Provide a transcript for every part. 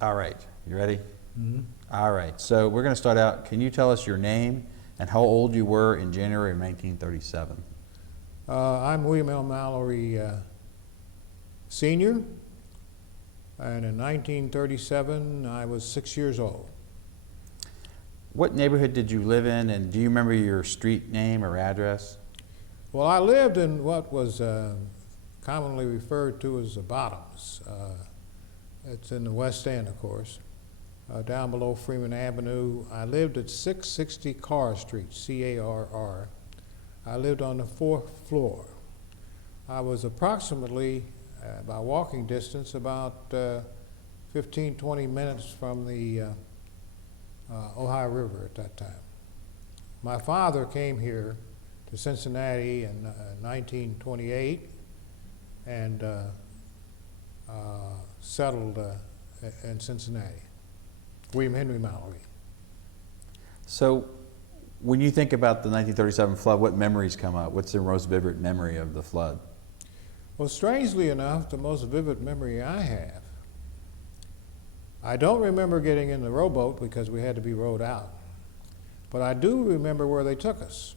All right, you ready? Mm-hmm. All right, so we're going to start out. Can you tell us your name and how old you were in January of 1937? I'm William L. Mallory, Senior, and in 1937 I was 6 years old. What neighborhood did you live in, and do you remember your street name or address? Well, I lived in what was commonly referred to as the Bottoms. It's in the West End, of course, down below Freeman Avenue. I lived at 660 Carr Street, C-A-R-R. I lived on the 4th floor. I was approximately, by walking distance, about 15, 20 minutes from the Ohio River at that time. My father came here to Cincinnati in 1928 and settled in Cincinnati. William Henry Mallory. So when you think about the 1937 flood, what memories come up? What's your most vivid memory of the flood? Well, strangely enough, the most vivid memory I have, I don't remember getting in the rowboat because we had to be rowed out, but I do remember where they took us.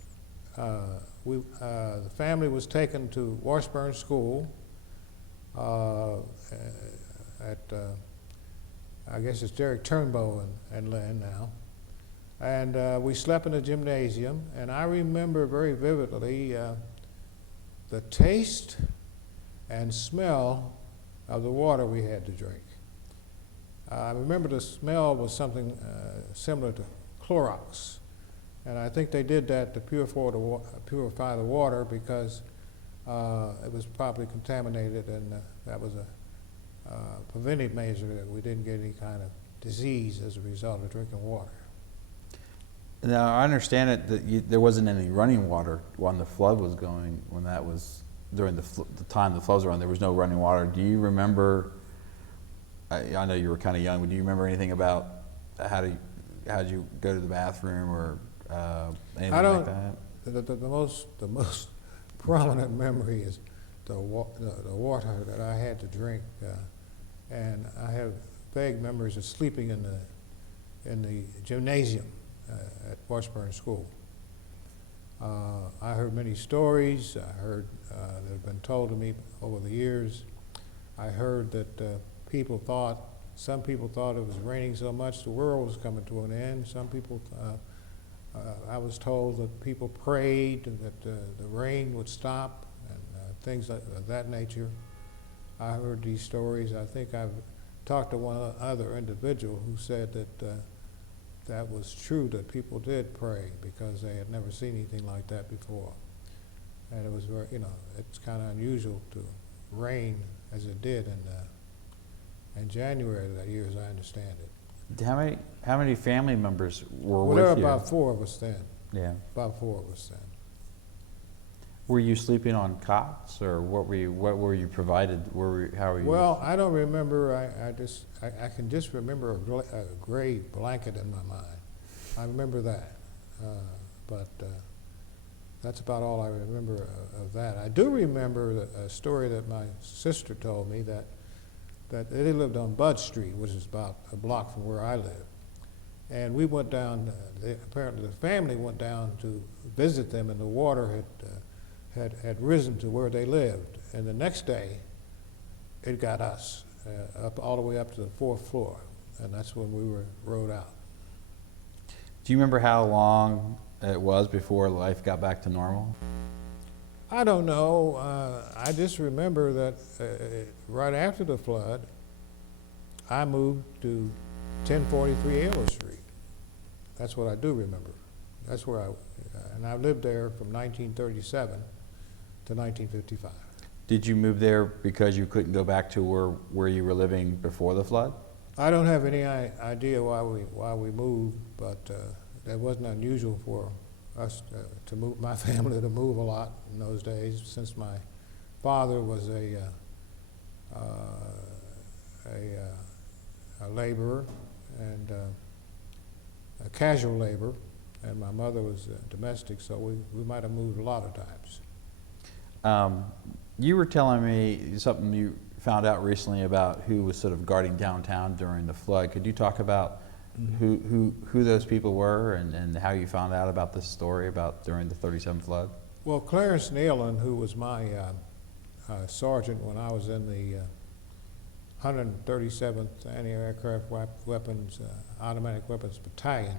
The family was taken to Washburn School at, I guess it's Derek Turnbow and Lynn now. And we slept in the gymnasium, and I remember very vividly the taste and smell of the water we had to drink. I remember the smell was something similar to Clorox, and I think they did that to purify the water because it was probably contaminated, and that was a preventive measure that we didn't get any kind of disease as a result of drinking water. Now, I understand it that there wasn't any running water when the flood was going, when that was during the time the floods were on. There was no running water. Do you remember, I know you were kind of young, but do you remember anything about how did you go to the bathroom or anything like that? The most prominent memory is the water that I had to drink, and I have vague memories of sleeping in the gymnasium at Washburn School. I heard many stories. I heard that have been told to me over the years. I heard that some people thought it was raining so much the world was coming to an end. Some people, I was told that people prayed that the rain would stop and things of that nature. I heard these stories. I think I've talked to one other individual who said that that was true, that people did pray because they had never seen anything like that before. And it was very, it's kind of unusual to rain as it did in January of that year, as I understand it. How many family members were Well, with there were you? about 4 of us then. Yeah. About 4 of us then. Were you sleeping on cots, or what were you provided? How were you? Well, I don't remember. I can just remember a gray blanket in my mind. I remember that, but that's about all I remember of that. I do remember a story that my sister told me that they lived on Bud Street, which is about a block from where I live, and we went down. Apparently, the family went down to visit them, and the water had risen to where they lived, and the next day it got us up all the way up to the 4th floor, and that's when we were rowed out. Do you remember how long it was before life got back to normal? I don't know. I just remember that right after the flood, I moved to 1043 Aylor Street. That's what I do remember. That's where and I lived there from 1937 to 1955. Did you move there because you couldn't go back to where you were living before the flood? I don't have any idea why we moved, but that wasn't unusual for us to move, my family to move a lot in those days, since my father was a laborer and a casual laborer, and my mother was domestic, so we might have moved a lot of times. You were telling me something found out recently about who was sort of guarding downtown during the flood. Could you talk about who those people were and how you found out about this story about during the 37 flood? Well, Clarence Nealon, who was my sergeant when I was in the 137th Anti-Aircraft Weapons, Automatic Weapons Battalion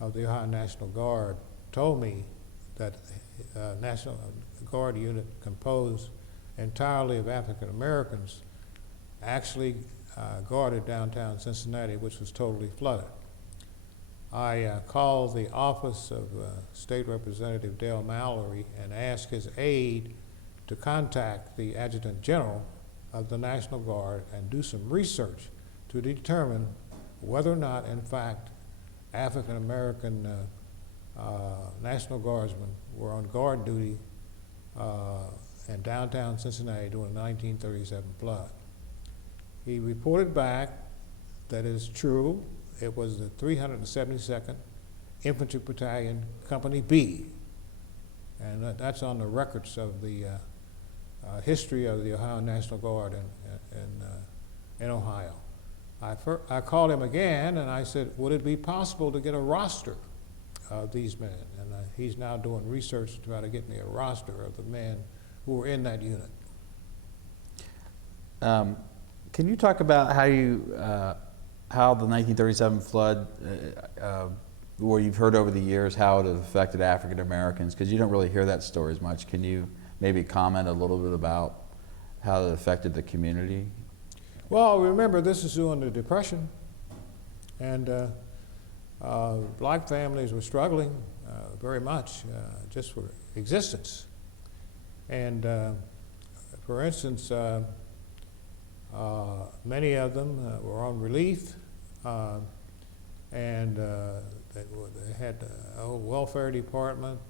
of the Ohio National Guard, told me that National Guard unit composed entirely of African Americans actually guarded downtown Cincinnati, which was totally flooded. I called the office of State Representative Dale Mallory and asked his aide to contact the Adjutant General of the National Guard and do some research to determine whether or not, in fact, African American National Guardsmen were on guard duty in downtown Cincinnati during the 1937 flood. He reported back that it is true. It was the 372nd Infantry Battalion, Company B, and that's on the records of the history of the Ohio National Guard in Ohio. I called him again and I said, would it be possible to get a roster of these men? And he's now doing research to try to get me a roster of the men who were in that unit. Can you talk about how the 1937 flood, or you've heard over the years, how it affected African Americans? Because you don't really hear that story as much. Can you maybe comment a little bit about how it affected the community? Well, remember, this is during the Depression, and black families were struggling very much just for existence. And for instance, many of them were on relief, and they had a welfare department,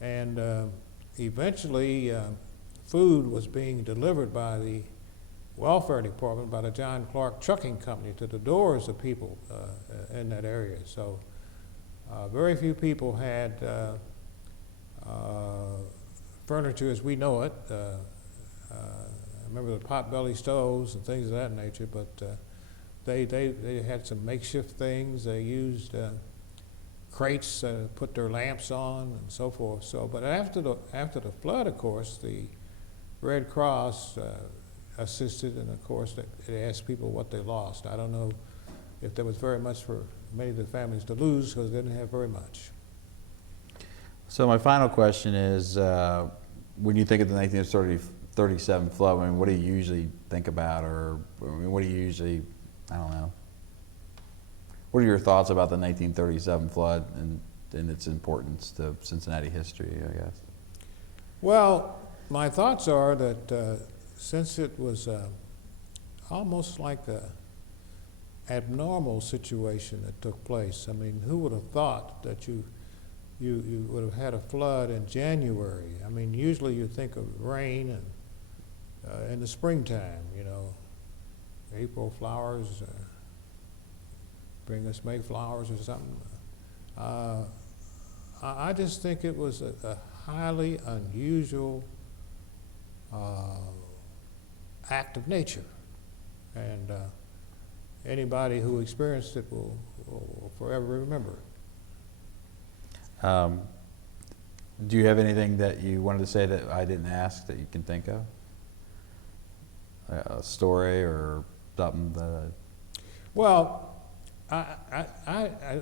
and eventually food was being delivered by the welfare department, by the John Clark Trucking Company, to the doors of people in that area. So very few people had furniture as we know it. I remember the potbelly stoves and things of that nature, but they had some makeshift things. They used crates to put their lamps on and so forth. So, but after the flood, of course, the Red Cross assisted, and of course it asked people what they lost. I don't know if there was very much for many of the families to lose because they didn't have very much. So my final question is, when you think of the 1937 flood, I mean, what do you usually think about, or I mean, what do you usually, I don't know. What are your thoughts about the 1937 flood and its importance to Cincinnati history, I guess? Well, my thoughts are that since it was almost like a abnormal situation that took place, I mean, who would have thought that you would have had a flood in January? I mean, usually you think of rain and in the springtime, you know, April flowers bring us Mayflowers or something. I just think it was a highly unusual act of nature, and anybody who experienced it will forever remember it. Do you have anything that you wanted to say that I didn't ask that you can think of? A story or something that... Well, I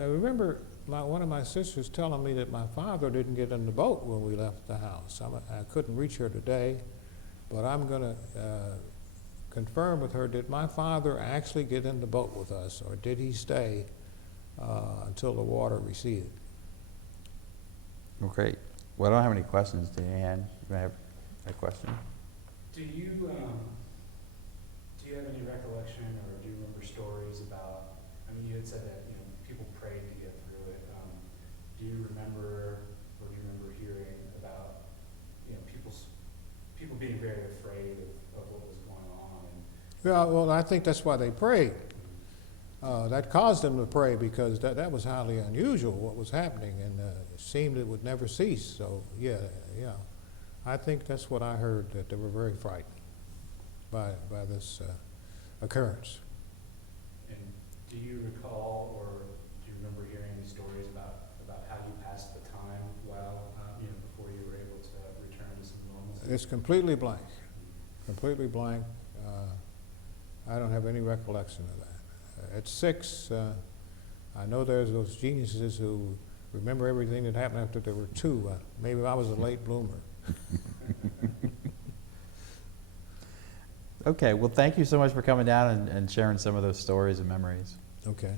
remember one of my sisters telling me that my father didn't get in the boat when we left the house. I couldn't reach her today, but I'm going to confirm with her, did my father actually get in the boat with us, or did he stay until the water receded? Well, great. Well, I don't have any questions. Deanne, you have a question? Do you have any recollection, or do you remember stories about, I mean, you had said that, you know, people prayed to get through it. Do you remember, or do you remember hearing about, you know, people being very afraid of what was going on? Yeah, well, I think that's why they prayed. That caused them to pray, because that was highly unusual, what was happening, and it seemed it would never cease. So, yeah, I think that's what I heard, that they were very frightened. by this occurrence. And do you recall, or do you remember hearing any stories about how you passed the time while, before you were able to return to some normalcy? It's completely blank, completely blank. I don't have any recollection of that. At 6, I know there's those geniuses who remember everything that happened after there were 2. Maybe I was a late bloomer. Okay, well, thank you so much for coming down and sharing some of those stories and memories. Okay.